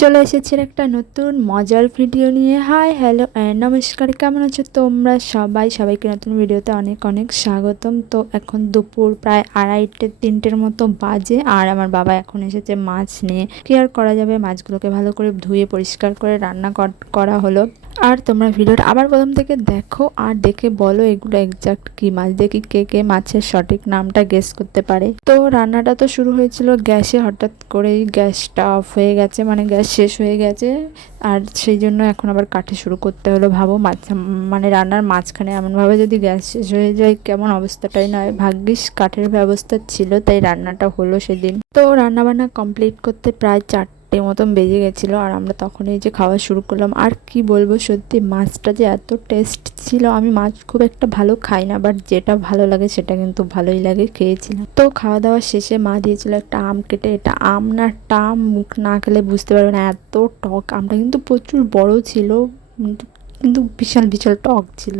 চলে এসেছি একটা নতুন মজার ভিডিও নিয়ে। হাই হ্যালো অ্যান্ড নমস্কার, কেমন আছো তোমরা সবাই? সবাইকে নতুন ভিডিওতে অনেক অনেক স্বাগতম। তো এখন দুপুর প্রায় 2:30-3টের মতো বাজে, আর আমার বাবা এখন এসেছে মাছ নিয়ে। কি আর করা যাবে, মাছগুলোকে ভালো করে ধুয়ে পরিষ্কার করে রান্না করা হলো। আর তোমরা ভিডিওটা আবার প্রথম থেকে দেখো আর দেখে বলো এগুলো এক্সাক্ট কি মাছ, দেখি কে কে মাছের সঠিক নামটা গেস করতে পারে। তো রান্নাটা তো শুরু হয়েছিল গ্যাসে, হঠাৎ করেই গ্যাসটা অফ হয়ে গেছে, মানে গ্যাস শেষ হয়ে গেছে। আর সেই জন্য এখন আবার কাঠে শুরু করতে হলো। ভাবো মানে রান্নার মাঝখানে এমনভাবে যদি গ্যাস শেষ হয়ে যায় কেমন অবস্থাটাই নয়। ভাগ্যিস কাঠের ব্যবস্থা ছিল, তাই রান্নাটা হলো সেদিন। তো রান্না বান্না কমপ্লিট করতে প্রায় 4টে মতন বেজে গেছিলো, আর আমরা তখন এই যে খাওয়া শুরু করলাম। আর কি বলবো, সত্যি মাছটা যে এত টেস্ট ছিল। আমি মাছ খুব একটা ভালো খাই না, বাট যেটা ভালো লাগে সেটা কিন্তু ভালোই লাগে, খেয়েছিলাম। তো খাওয়া দাওয়া শেষে মা দিয়েছিল একটা আম কেটে। এটা আম না টাম, মুখ না খেলে বুঝতে পারবে না, এত টক। আমটা কিন্তু প্রচুর বড় ছিল, কিন্তু বিশাল বিশাল টক ছিল।